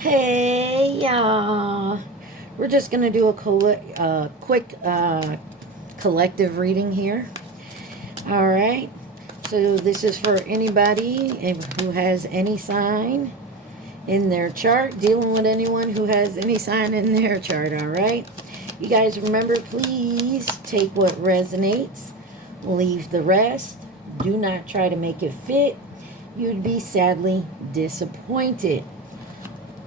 Hey, y'all. We're just going to do a quick collective reading here. All right. So, this is for anybody who has any sign in their chart, dealing with anyone who has any sign in their chart. All right. You guys remember, please take what resonates, leave the rest. Do not try to make it fit. You'd be sadly disappointed.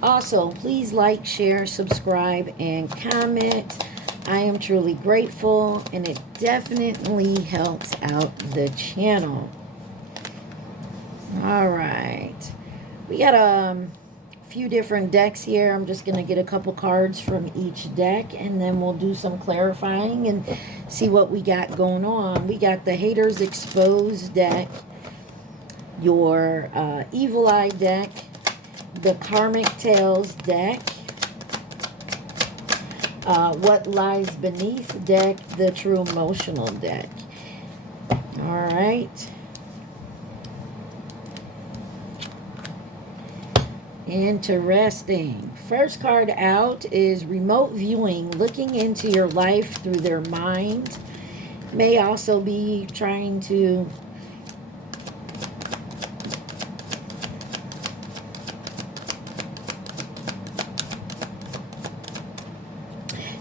Also, please like, share, subscribe, and comment. I am truly grateful, and it definitely helps out the channel. All right. We got a few different decks here. I'm just going to get a couple cards from each deck, and then we'll do some clarifying and see what we got going on. We got the Haters Exposed deck, your Evil Eye deck, the Karmic Tales deck, What Lies Beneath deck, the True Emotional deck. All right. Interesting. First card out is Remote Viewing, looking into your life through their mind. May also be trying to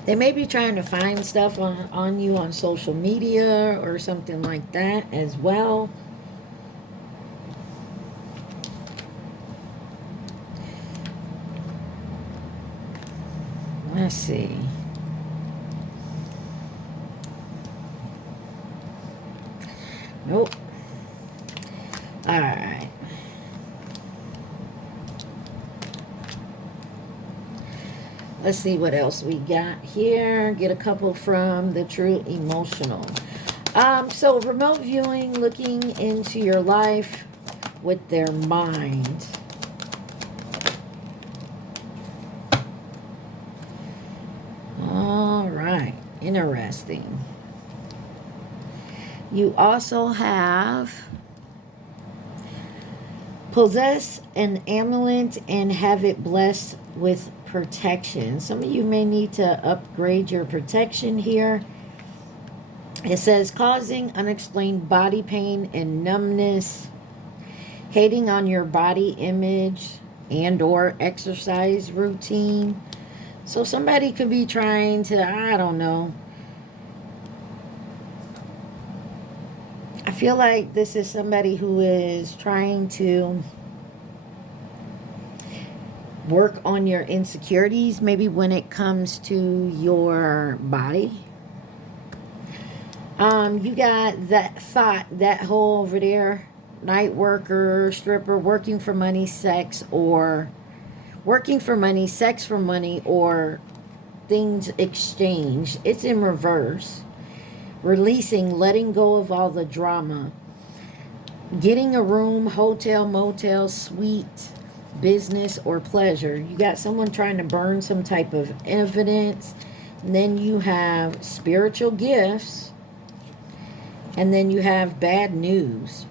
they may be trying to find stuff on you on social media or something like that as well. Let's see. Nope. All right. Let's see what else we got here. Get a couple from the True Emotional. So remote viewing, looking into your life with their mind. All right. Interesting. You also have possess an amulet and have it blessed with protection. Some of you may need to upgrade your protection here. It says causing unexplained body pain and numbness, hating on your body image and or exercise routine. So somebody could be trying to, I don't know. I feel like this is somebody who is trying to work on your insecurities, maybe when it comes to your body. You got that thought, that hole over there, night worker, stripper, working for money, sex for money, or things exchanged. It's in reverse. Releasing, letting go of all the drama. Getting a room, hotel, motel, suite, business, or pleasure. You got someone trying to burn some type of evidence. And then you have spiritual gifts. And then you have bad news.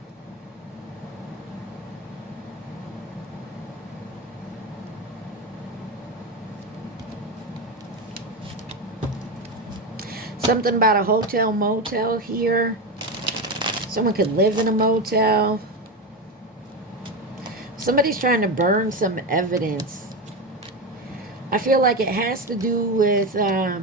Something about a hotel, motel here. Someone could live in a motel. Somebody's trying to burn some evidence. I feel like it has to do with I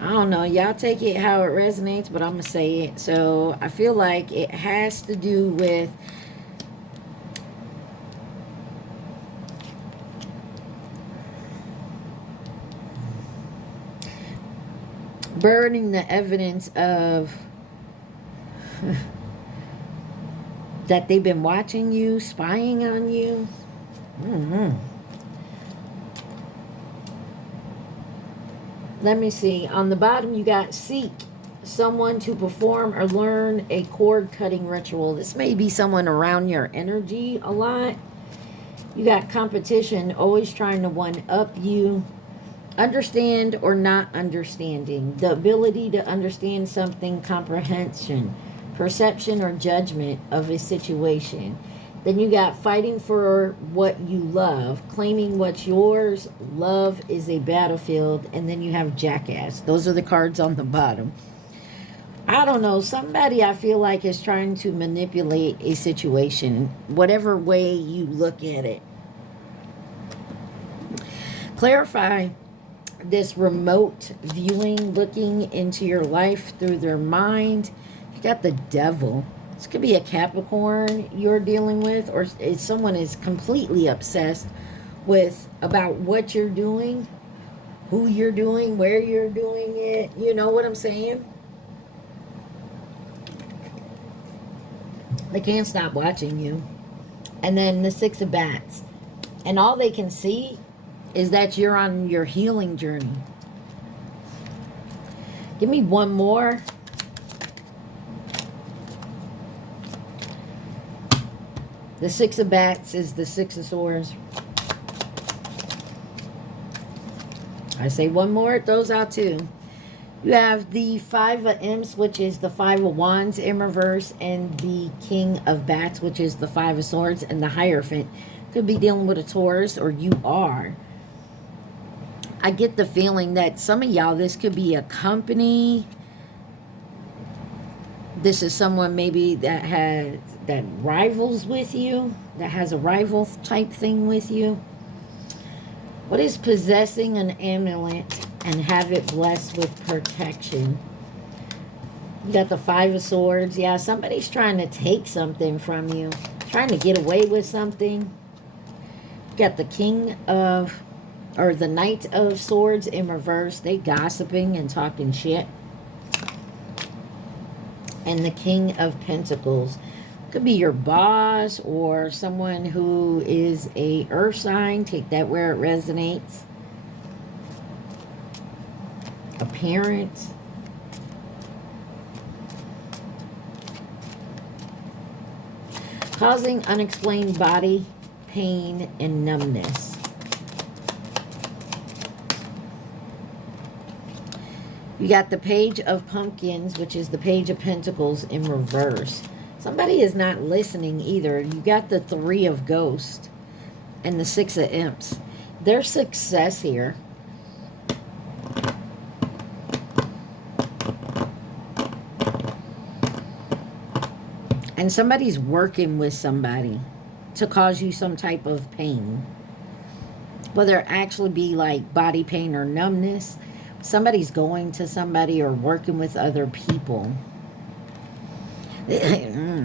don't know. Y'all take it how it resonates, but I'm going to say it. So I feel like it has to do with burning the evidence of that they've been watching you, spying on you. Let me see. On the bottom, you got seek someone to perform or learn a cord cutting ritual. This may be someone around your energy a lot. You got competition, always trying to one up you. Understand or not understanding. The ability to understand something, comprehension. perception or judgment of a situation. Then you got fighting for what you love, claiming what's yours, love is a battlefield, and then you have jackass. Those are the cards on the bottom. I don't know, somebody I feel like is trying to manipulate a situation, whatever way you look at it. Clarify this remote viewing, looking into your life through their mind. You got the devil. This could be a Capricorn you're dealing with, or someone is completely obsessed with about what you're doing, who you're doing, where you're doing it. You know what I'm saying? They can't stop watching you. And then the Six of Bats. And all they can see is that you're on your healing journey. Give me one more. The Six of Bats is the Six of Swords. I say one more, it throws out two. You have the Five of Imps, which is the Five of Wands in reverse, and the King of Bats, which is the Five of Swords, and the Hierophant. Could be dealing with a Taurus, or you are. I get the feeling that some of y'all, this could be a company. This is someone maybe that rivals with you, that has a rival type thing with you. What is possessing an amulet and have it blessed with protection? You got the Five of Swords. Yeah, somebody's trying to take something from you, trying to get away with something. You got the King of, or the Knight of Swords in reverse. They gossiping and talking shit. And the King of Pentacles. Could be your boss or someone who is a earth sign. Take that where it resonates. A parent. Causing unexplained body pain and numbness. You got the Page of Pumpkins, which is the Page of Pentacles in reverse. Somebody is not listening either. You got the Three of Ghosts and the Six of Imps. There's success here. And somebody's working with somebody to cause you some type of pain. Whether it actually be like body pain or numbness. Somebody's going to somebody or working with other people.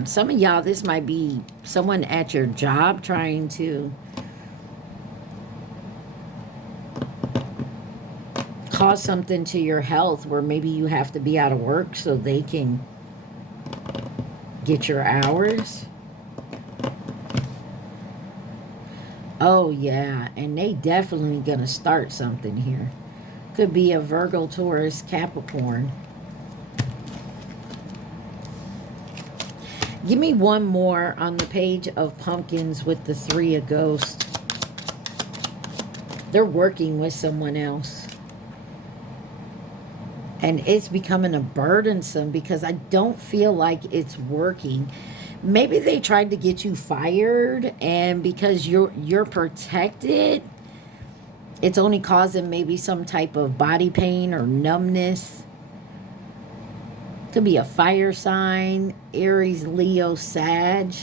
Some of y'all, this might be someone at your job trying to cause something to your health where maybe you have to be out of work so they can get your hours. Oh yeah, and they definitely gonna start something here. Could be a Virgo, Taurus, Capricorn. Give me one more on the Page of Pumpkins with the Three of Ghosts. They're working with someone else. And it's becoming a burdensome because I don't feel like it's working. Maybe they tried to get you fired, and because you're protected, it's only causing maybe some type of body pain or numbness. Could be a fire sign, Aries, Leo, Sag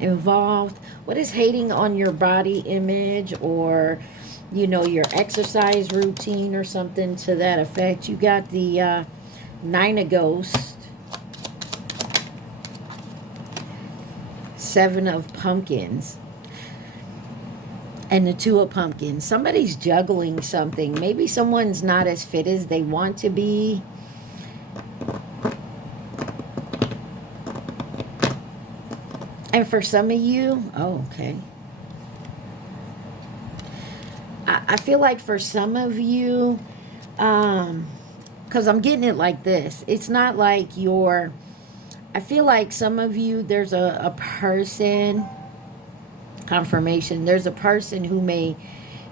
involved. What is hating on your body image or, you know, your exercise routine or something to that effect? You got the Nine of Ghosts, Seven of Pumpkins, and the Two of Pumpkins. Somebody's juggling something. Maybe someone's not as fit as they want to be. And for some of you, oh, okay. I feel like for some of you, because I'm getting it like this. It's not like you're, I feel like some of you, there's a person, confirmation, there's a person who may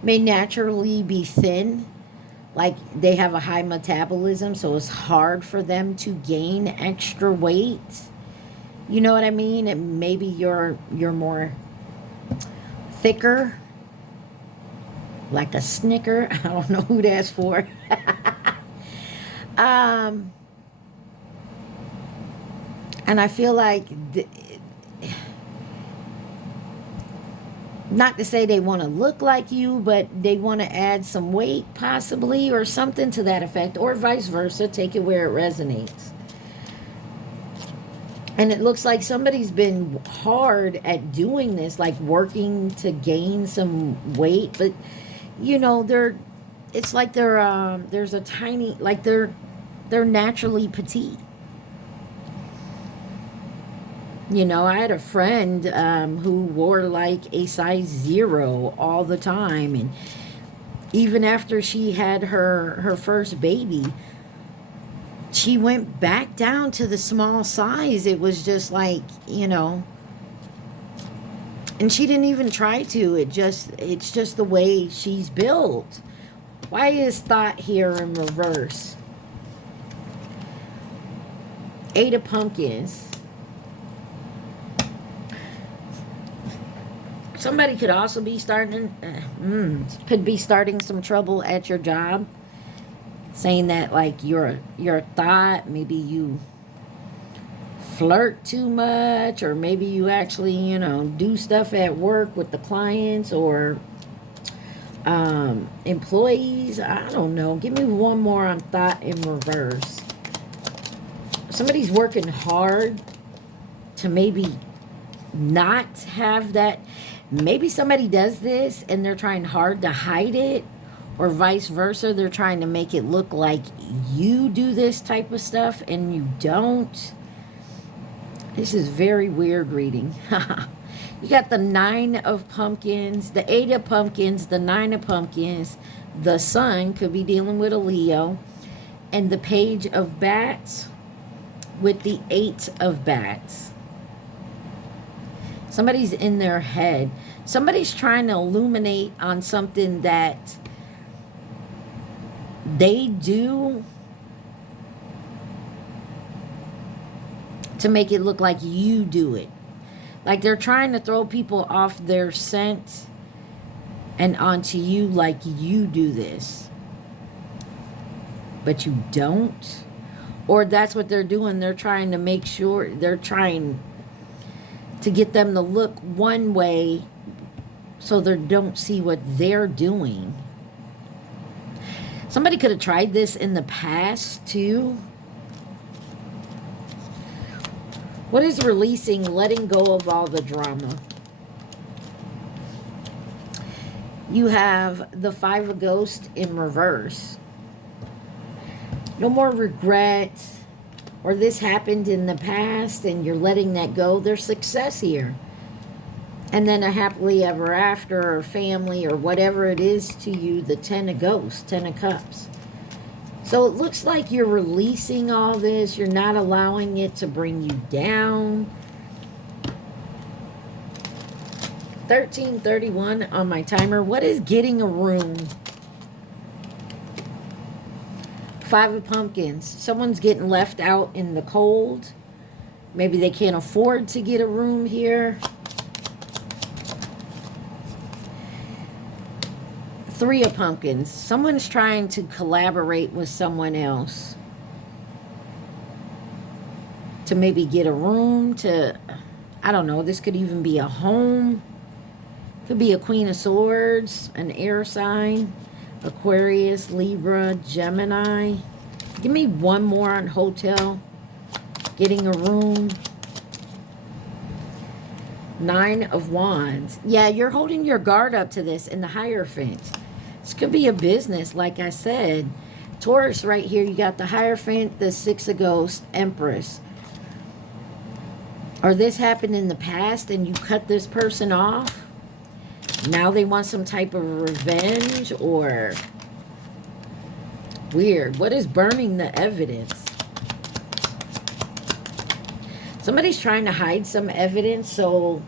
naturally be thin. like they have a high metabolism, so it's hard for them to gain extra weight. You know what I mean? And maybe you're more thicker, like a Snicker. I don't know who that's for. And I feel like not to say they want to look like you, but they want to add some weight possibly, or something to that effect, or vice versa. Take it where it resonates. And it looks like somebody's been hard at doing this, like working to gain some weight, but you know, it's like there's a tiny, like they're naturally petite. You know, I had a friend who wore like a size 0 all the time. And even after she had her first baby, she went back down to the small size. It was just like, you know, and she didn't even try to. It's just the way she's built. Why is thought here in reverse? 8 of Pumpkins. Somebody could also be starting some trouble at your job, saying that like you're a thought. Maybe you flirt too much, or maybe you actually, you know, do stuff at work with the clients or employees. I don't know. Give me one more on thought in reverse. Somebody's working hard to maybe not have that. Maybe somebody does this and they're trying hard to hide it, or vice versa. They're trying to make it look like you do this type of stuff and you don't. This is very weird reading. You got the 9 of Pumpkins, the 8 of Pumpkins, the 9 of Pumpkins. The Sun could be dealing with a Leo. And the Page of Bats with the 8 of Bats. Somebody's in their head. Somebody's trying to illuminate on something that they do to make it look like you do it. Like they're trying to throw people off their scent and onto you, like you do this. But you don't. Or that's what they're doing. They're trying to make sure, they're trying to get them to look one way so they don't see what they're doing. Somebody could have tried this in the past too. What is releasing, letting go of all the drama? You have the 5 of Ghosts in reverse. No more regret, or this happened in the past and you're letting that go. There's success here. And then a happily ever after, or family, or whatever it is to you, the 10 of Ghosts, 10 of Cups. So it looks like you're releasing all this. You're not allowing it to bring you down. 13:31 on my timer. What is getting a room? 5 of Pumpkins. Someone's getting left out in the cold. Maybe they can't afford to get a room here. 3 of Pumpkins. Someone's trying to collaborate with someone else to maybe get a room, to, I don't know, this could even be a home. Could be a Queen of Swords, an air sign. Aquarius, Libra, Gemini. Give me one more on hotel. Getting a room. 9 of Wands. Yeah, you're holding your guard up to this in the Hierophant. This could be a business, like I said. Taurus right here, you got the Hierophant, the 6 of Ghosts, Empress. Or this happened in the past and you cut this person off. Now they want some type of revenge, or weird. What is burning the evidence? Somebody's trying to hide some evidence so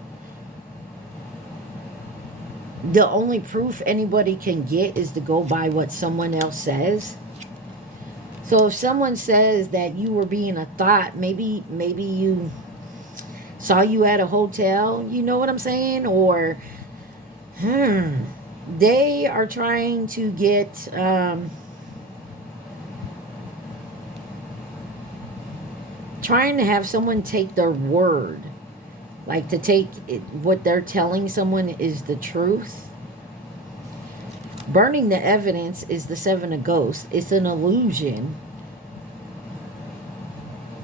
the only proof anybody can get is to go by what someone else says. So if someone says that you were being a thought, maybe you saw you at a hotel, you know what I'm saying? Or they are trying to get trying to have someone take their word, like to take it, what they're telling someone is the truth. Burning the evidence is the Seven of Ghosts. It's an illusion.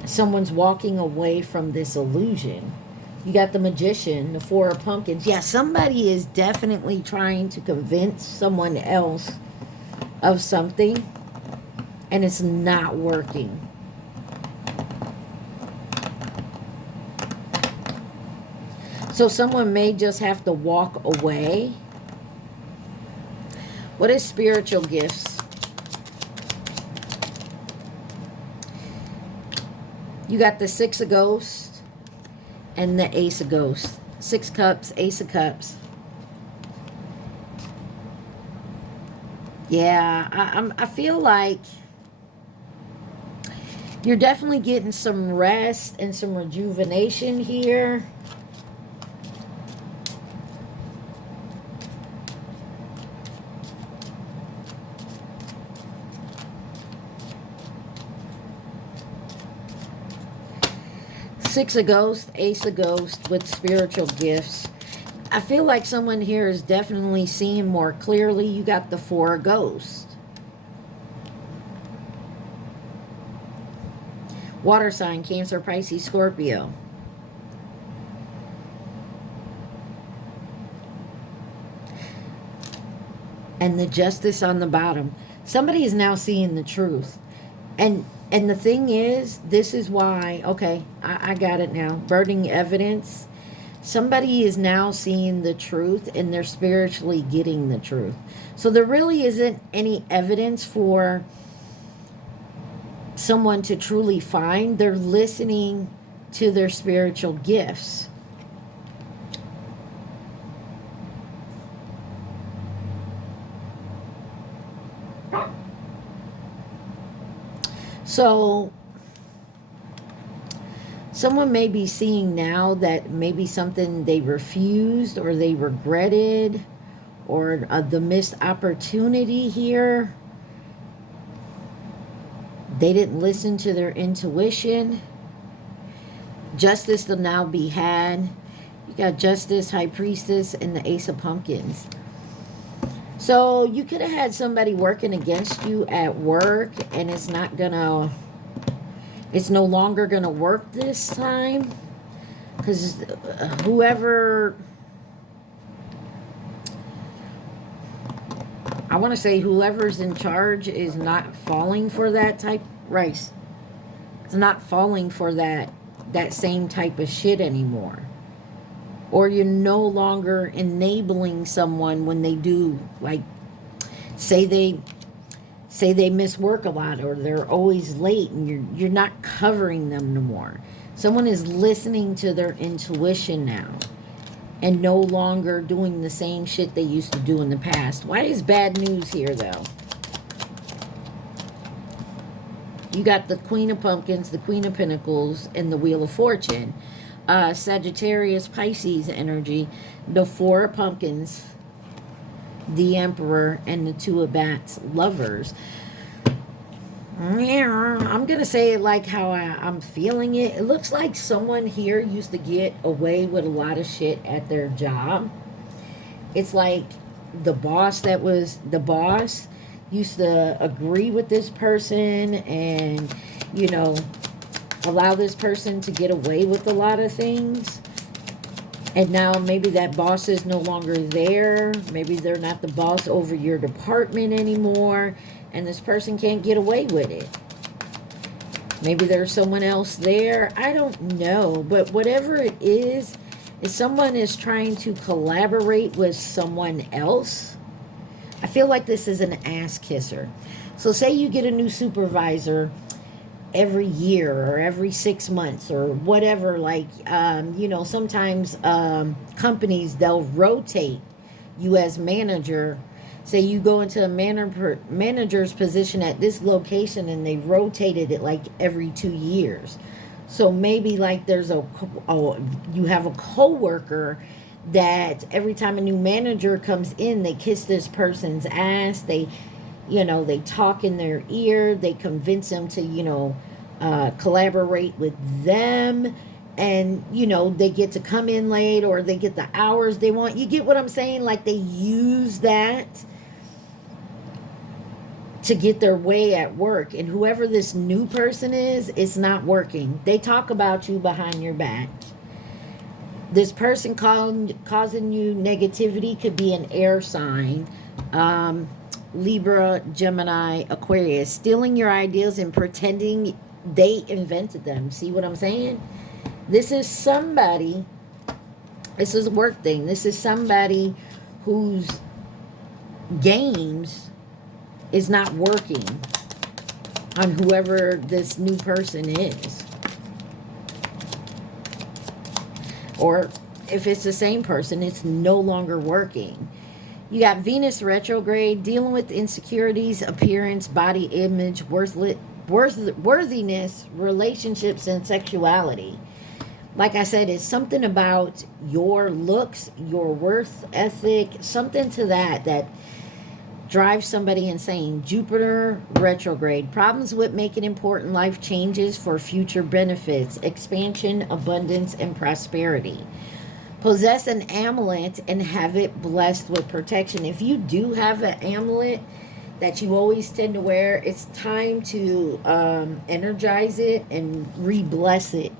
Someone's walking away from this illusion. You got the Magician, the Four of Pumpkins. Yeah, somebody is definitely trying to convince someone else of something, and it's not working. So someone may just have to walk away. What is spiritual gifts? You got the Six of Ghosts and the Ace of Ghosts. Six Cups, Ace of Cups. Yeah, I feel like you're definitely getting some rest and some rejuvenation here. Six of Ghosts, Ace of Ghosts with spiritual gifts. I feel like someone here is definitely seeing more clearly. You got the Four of Ghosts. Water sign, Cancer, Pisces, Scorpio. And the Justice on the bottom. Somebody is now seeing the truth. And the thing is, this is why, okay, I got it now. Burning evidence. Somebody is now seeing the truth and they're spiritually getting the truth. So there really isn't any evidence for someone to truly find. They're listening to their spiritual gifts. So someone may be seeing now that maybe something they refused or they regretted, or the missed opportunity here. They didn't listen to their intuition. Justice to now be had. You got Justice, High Priestess, and the Ace of Pumpkins. So you could have had somebody working against you at work, and it's no longer gonna work this time, because whoever's in charge is not falling for that type rice. It's not falling for that same type of shit anymore. Or you're no longer enabling someone when they do, like, say they miss work a lot, or they're always late, and you're not covering them no more. Someone is listening to their intuition now and no longer doing the same shit they used to do in the past. Why is bad news here, though? You got the Queen of Pumpkins, the Queen of Pentacles, and the Wheel of Fortune. Sagittarius, Pisces energy, the Four of Pumpkins, the Emperor, and the Two of Bats, Lovers. I'm going to say it like how I'm feeling it. It looks like someone here used to get away with a lot of shit at their job. It's like the boss used to agree with this person and, allow this person to get away with a lot of things. And now maybe that boss is no longer there. Maybe they're not the boss over your department anymore, and this person can't get away with it. Maybe there's someone else there. I don't know. But whatever it is, if someone is trying to collaborate with someone else, I feel like this is an ass kisser. So say you get a new supervisor every year or every 6 months or whatever, like sometimes companies, they'll rotate you as manager, say you go into a manager's position at this location and they rotated it like every 2 years. So maybe like there's you have a coworker that every time a new manager comes in, they kiss this person's ass. They, they talk in their ear. They convince them to, collaborate with them. And, they get to come in late, or they get the hours they want. You get what I'm saying? Like they use that to get their way at work. And whoever this new person is, it's not working. They talk about you behind your back. This person causing you negativity could be an air sign. Libra, Gemini, Aquarius. Stealing your ideas and pretending they invented them. See what I'm saying? This is somebody, this is a work thing. This is somebody whose games is not working on whoever this new person is. Or if it's the same person, it's no longer working. You got Venus retrograde, dealing with insecurities, appearance, body image, worthiness, relationships, and sexuality. Like I said, it's something about your looks, your worth ethic, something to that drives somebody insane. Jupiter retrograde, problems with making important life changes for future benefits, expansion, abundance, and prosperity. Possess an amulet and have it blessed with protection. If you do have an amulet that you always tend to wear, it's time to energize it and re-bless it.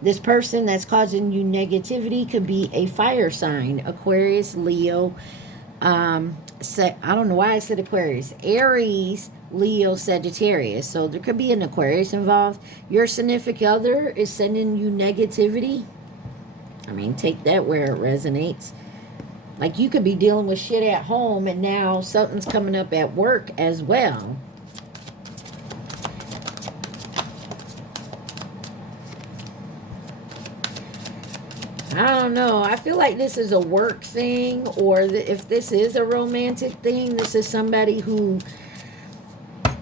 This person that's causing you negativity could be a fire sign. Aquarius, Leo, I don't know why I said Aquarius. Aries, Leo, Sagittarius. So there could be an Aquarius involved. Your significant other is sending you negativity. I mean, take that where it resonates. Like you could be dealing with shit at home and now something's coming up at work as well. I don't know. I feel like this is a work thing, or if this is a romantic thing, this is somebody who,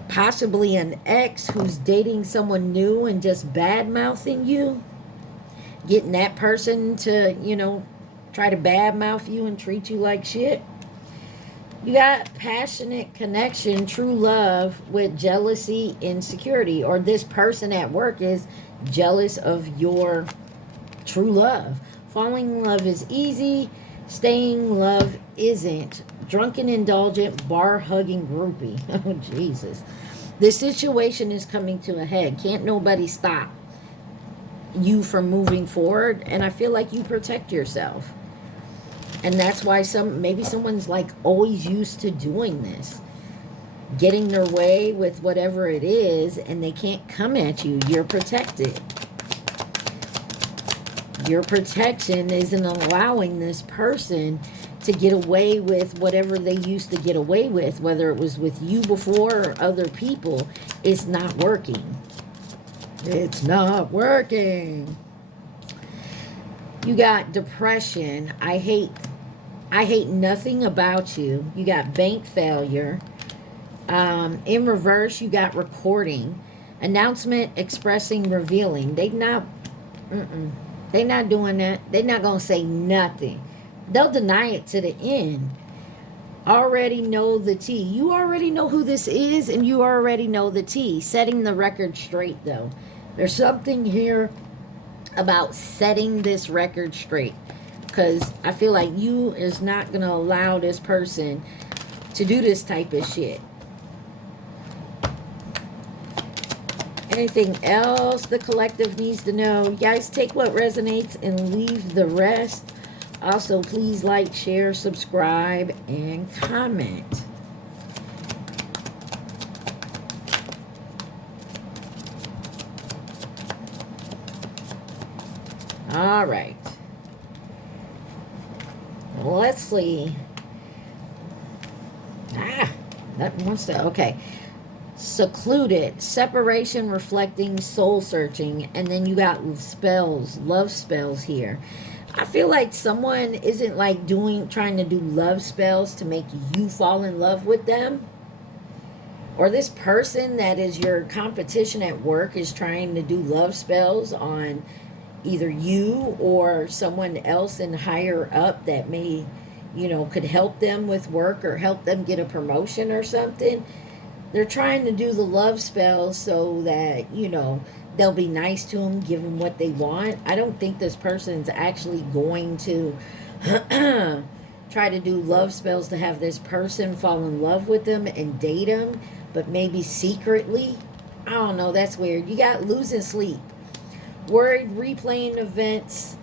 possibly an ex who's dating someone new and just bad-mouthing you. Getting that person to, try to bad-mouth you and treat you like shit. You got passionate connection, true love with jealousy, insecurity. Or this person at work is jealous of your true love. Falling in love is easy. Staying in love isn't. Drunken, indulgent, bar-hugging groupie. Oh, Jesus. This situation is coming to a head. Can't nobody stop you from moving forward. And I feel like you protect yourself. And that's why maybe someone's like always used to doing this. Getting their way with whatever it is, and they can't come at you. You're protected. Your protection isn't allowing this person to get away with whatever they used to get away with, whether it was with you before or other people. It's not working. It's not working. You got depression. I hate nothing about you. You got bank failure. In reverse, you got recording. Announcement, expressing, revealing. They not doing that. They're not going to say nothing. They'll deny it to the end. Already know the tea. You already know who this is, and you already know the tea. Setting the record straight, though. There's something here about setting this record straight. Because I feel like you is not going to allow this person to do this type of shit. Anything else the collective needs to know? You guys take what resonates and leave the rest. Also, please like, share, subscribe, and comment. All right. Let's see. That wants to, okay. secluded, separation reflecting soul searching, and then you got spells, love spells here. I feel like someone isn't like trying to do love spells to make you fall in love with them, or this person that is your competition at work is trying to do love spells on either you or someone else in higher up that may, could help them with work or help them get a promotion or something. They're trying to do the love spells so that, they'll be nice to them, give them what they want. I don't think this person's actually going to try to do love spells to have this person fall in love with them and date them, but maybe secretly. I don't know. That's weird. You got losing sleep, worried, replaying events,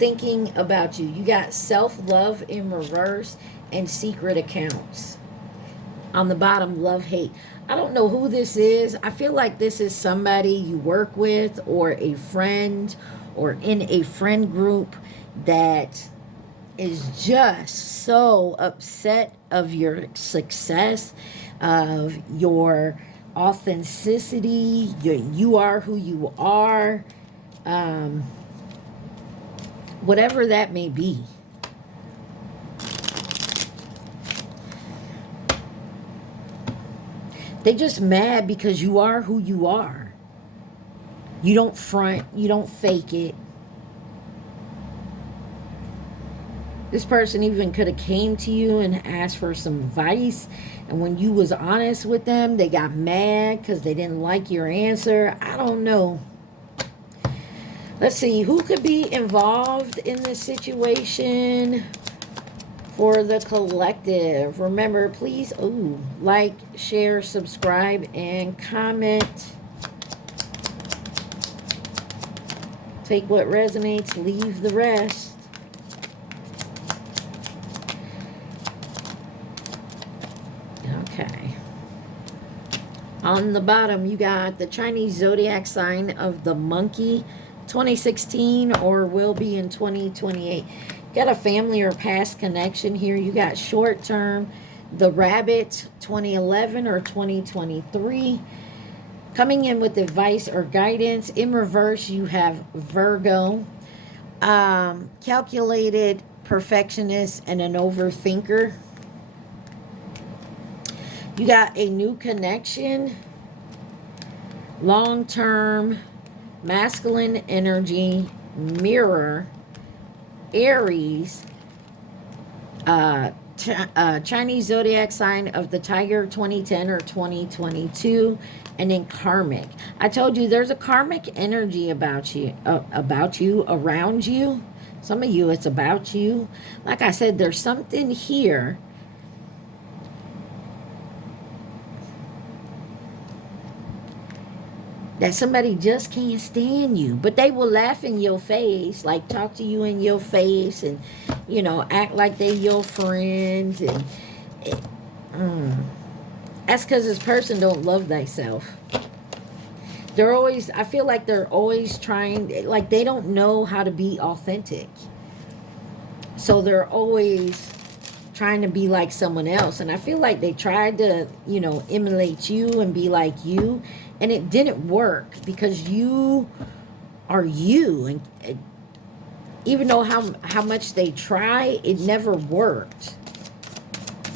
thinking about you. You got self-love in reverse and secret accounts. On the bottom, love, hate. I don't know who this is. I feel like this is somebody you work with or a friend or in a friend group that is just so upset of your success, of your authenticity. You are who you are. Whatever that may be. They just mad because you are who you are. You don't front. You don't fake it. This person even could have came to you and asked for some advice. And when you was honest with them, they got mad because they didn't like your answer. I don't know. Let's see. Who could be involved in this situation? For the collective, remember, please, like, share, subscribe, and comment. Take what resonates, leave the rest. Okay. On the bottom, you got the Chinese zodiac sign of the monkey, 2016, or will be in 2028. Got a family or past connection here. You got short term, the rabbit, 2011 or 2023. Coming in with advice or guidance. In reverse, you have Virgo, calculated perfectionist, and an overthinker. You got a new connection, long term, masculine energy, mirror, Aries, Chinese zodiac sign of the tiger, 2010 or 2022, and then karmic. I told you there's a karmic energy about you, around you. Some of you, it's about you. Like I said, there's something here that somebody just can't stand you, but they will laugh in your face, like talk to you in your face, and act like they your friends, and that's because this person don't love thyself. They're always, I feel like they're always trying, like they don't know how to be authentic, so they're always trying to be like someone else. And I feel like they tried to emulate you and be like you, and it didn't work because you are you. And even though how much they try, it never worked.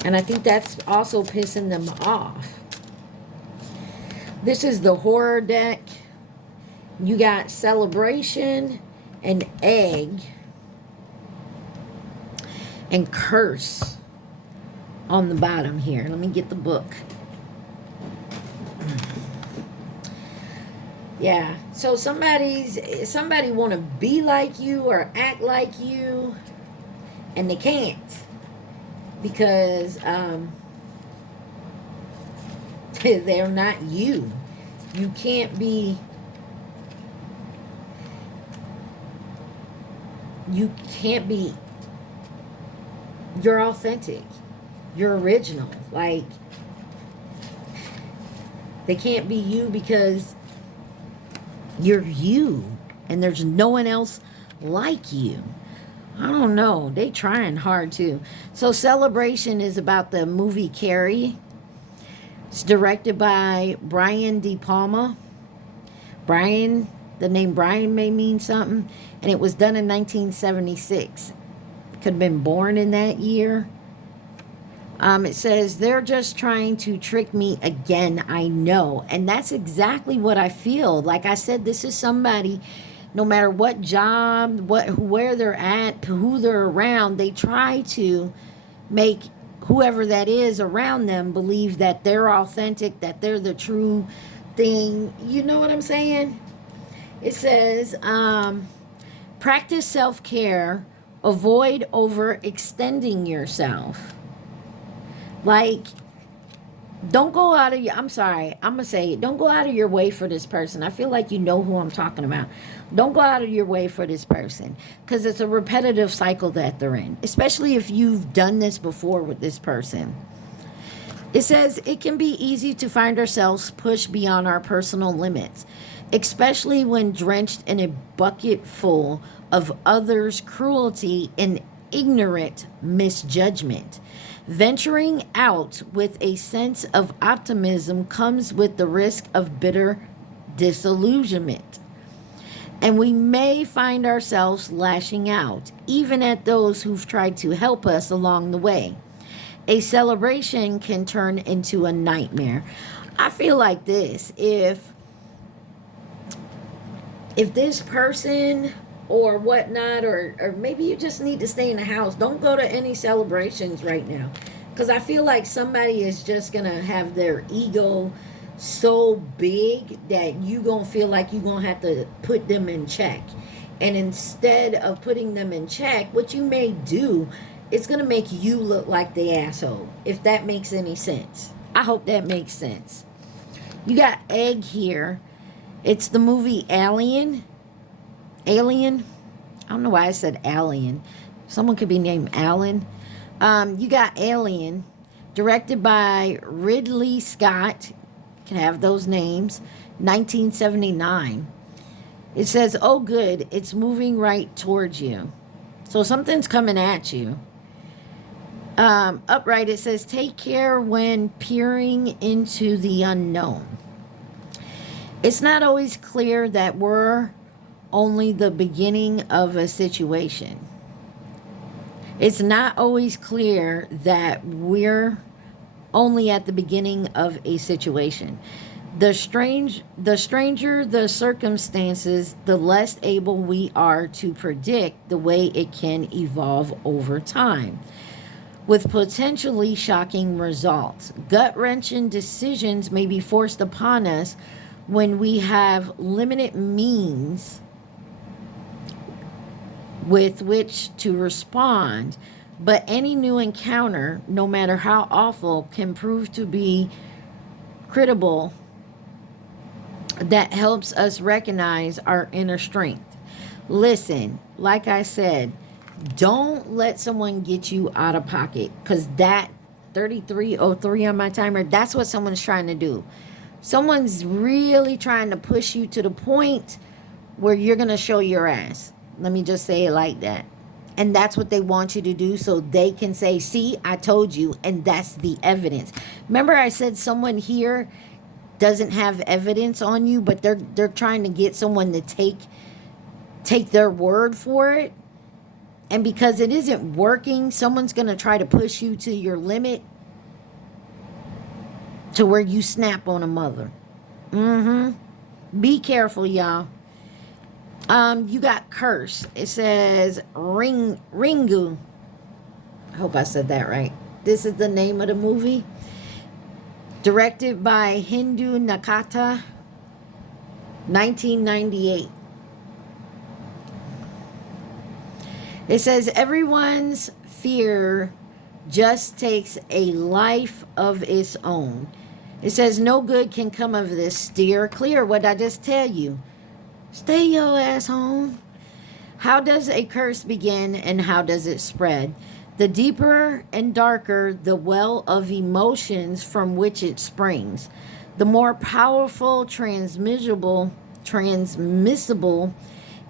And I think that's also pissing them off. This is the horror deck. You got celebration and egg and curse on the bottom here. Let me get the book. Yeah, so somebody want to be like you or act like you, and they can't because they're not you. You can't be. You're authentic. You're original. Like, they can't be you because you're you, and there's no one else like you. I don't know. They trying hard too. So celebration is about the movie Carrie. It's directed by Brian De Palma. Brian, the name Brian may mean something. And it was done in 1976. Could have been born in that year. It says, they're just trying to trick me again, I know. And that's exactly what I feel. Like I said, this is somebody, no matter what job, where they're at, who they're around, they try to make whoever that is around them believe that they're authentic, that they're the true thing. You know what I'm saying? It says, practice self-care, avoid overextending yourself. Like, don't go out of your, I'm sorry, I'm going to say it. Don't go out of your way for this person. I feel like you know who I'm talking about. Don't go out of your way for this person, because it's a repetitive cycle that they're in, especially if you've done this before with this person. It says it can be easy to find ourselves pushed beyond our personal limits, especially when drenched in a bucket full of others' cruelty and ignorant misjudgment. Venturing out with a sense of optimism comes with the risk of bitter disillusionment. And we may find ourselves lashing out, even at those who've tried to help us along the way. A celebration can turn into a nightmare. I feel like this. If this person or whatnot, or maybe you just need to stay in the house, don't go to any celebrations right now, because I feel like somebody is just gonna have their ego so big that you gonna feel like you gonna have to put them in check. And instead of putting them in check, what you may do, it's gonna make you look like the asshole, if that makes any sense. I hope that makes sense. You got Egg here. It's the movie Alien. I don't know why I said Alien. Someone could be named Alan. You got Alien, directed by Ridley Scott. Can have those names. 1979. It says, oh good, it's moving right towards you. So something's coming at you. Upright, it says, take care when peering into the unknown. It's not always clear that we're only the beginning of a situation. It's not always clear that we're only at the beginning of a situation. The stranger the circumstances, the less able we are to predict the way it can evolve over time, with potentially shocking results. Gut-wrenching decisions may be forced upon us when we have limited means with which to respond, but any new encounter, no matter how awful, can prove to be credible. That helps us recognize our inner strength. Listen, like I said, don't let someone get you out of pocket, because that 3303 on my timer, that's what someone's trying to do. Someone's really trying to push you to the point where you're going to show your ass. Let me just say it like that. And that's what they want you to do, so they can say, see, I told you, and that's the evidence. Remember I said someone here doesn't have evidence on you, but they're trying to get someone to take their word for it. And because it isn't working, someone's going to try to push you to your limit, to where you snap on a mother. Be careful, y'all. You got Curse. It says Ringu. I hope I said that right. This is the name of the movie. Directed by Hindu Nakata. 1998. It says everyone's fear just takes a life of its own. It says no good can come of this. Steer clear. What I just tell you? Stay your ass home. How does a curse begin and how does it spread? The deeper and darker the well of emotions from which it springs, the more powerful, transmissible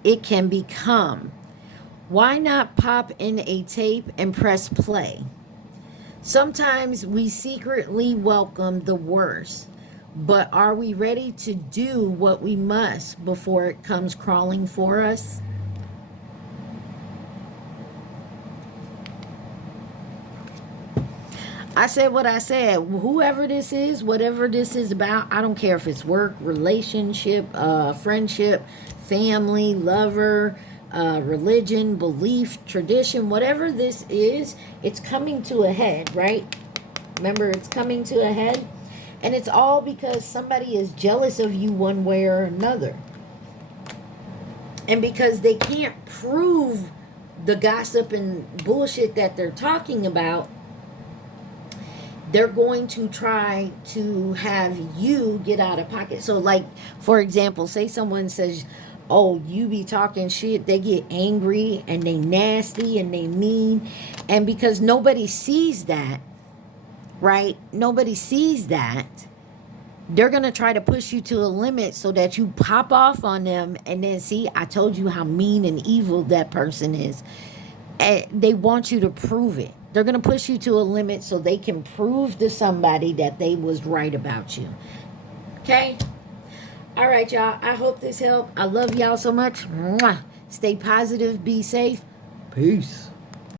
it can become. Why not pop in a tape and press play? Sometimes we secretly welcome the worst, but are we ready to do what we must before it comes crawling for us? I said what I said. Whoever this is, whatever this is about, I don't care if it's work, relationship, friendship, family, lover, religion, belief, tradition, whatever this is, it's coming to a head, right? Remember, it's coming to a head. And it's all because somebody is jealous of you one way or another. And because they can't prove the gossip and bullshit that they're talking about, they're going to try to have you get out of pocket. So, like, for example, say someone says, oh, you be talking shit, they get angry and they nasty and they mean. And because nobody sees that, right? Nobody sees that. They're going to try to push you to a limit so that you pop off on them. And then, see, I told you how mean and evil that person is. And they want you to prove it. They're going to push you to a limit so they can prove to somebody that they was right about you. Okay? All right, y'all. I hope this helped. I love y'all so much. Mwah. Stay positive. Be safe. Peace.